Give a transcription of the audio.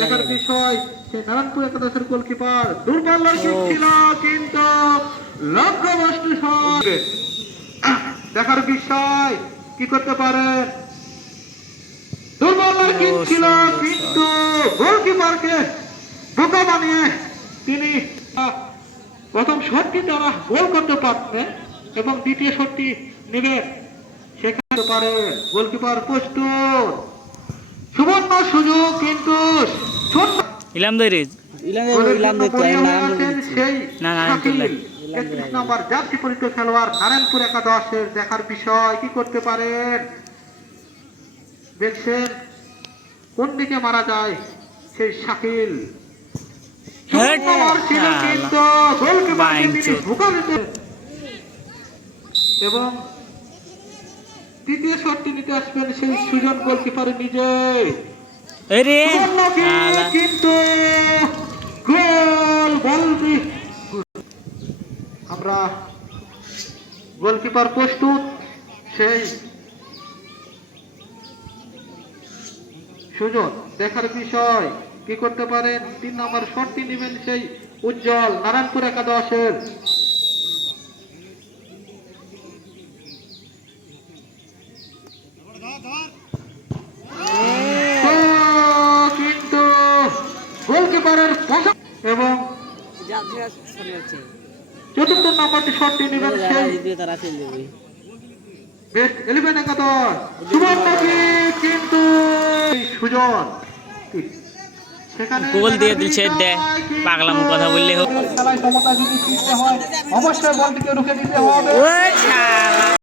দেখার বিষয় যে নারায়ণপুর একাদশের গোলকিপার দুর্বল ছিল কিন্তু লক্ষ্যভ্রষ্ট দেখার বিষয় কি করতে পারেন দুর্বল ছিল কিন্তু গোলকিপারকে বোকা বানিয়ে তিনি প্রথম শটটি তারা গোল করতে পারতেন এবং দ্বিতীয় শটটি নেবেন সেখানে পারে গোলকিপার প্রস্তুত সুবর্ণ সুযোগ কিন্তু ইলাম দইরে নম্বর জার্সি পরিচিত খেলোয়াড় নারায়ণপুর একাদশের দেখার বিষয় কি করতে পারেন দেখছেন কোন দিকে মারা যায় সেই শাকিল এবং তৃতীয় শটটি নিতে আসবেন সেই সুজন গোলকিপার নিজে কিন্তু গোল বলবি আমরা গোলকিপার প্রস্তুত সেই সুজন দেখার বিষয় কি করতে পারেন 3 নম্বর শটটি নেবেন সেই উজ্জ্বল নারায়ণপুর একাদশের কিন্তু গোলকিপারের এবং চতুর্থ নম্বরটি শটটি নেবেন সেই বেস্ট 11 একাদশ কিন্তু সুজন গোল দিয়ে দিচ্ছে পাগলাম কথা বললে হোক খেলায় সমতা যদি হয় অবশ্যই বলটিকে রুখে দিতে হবে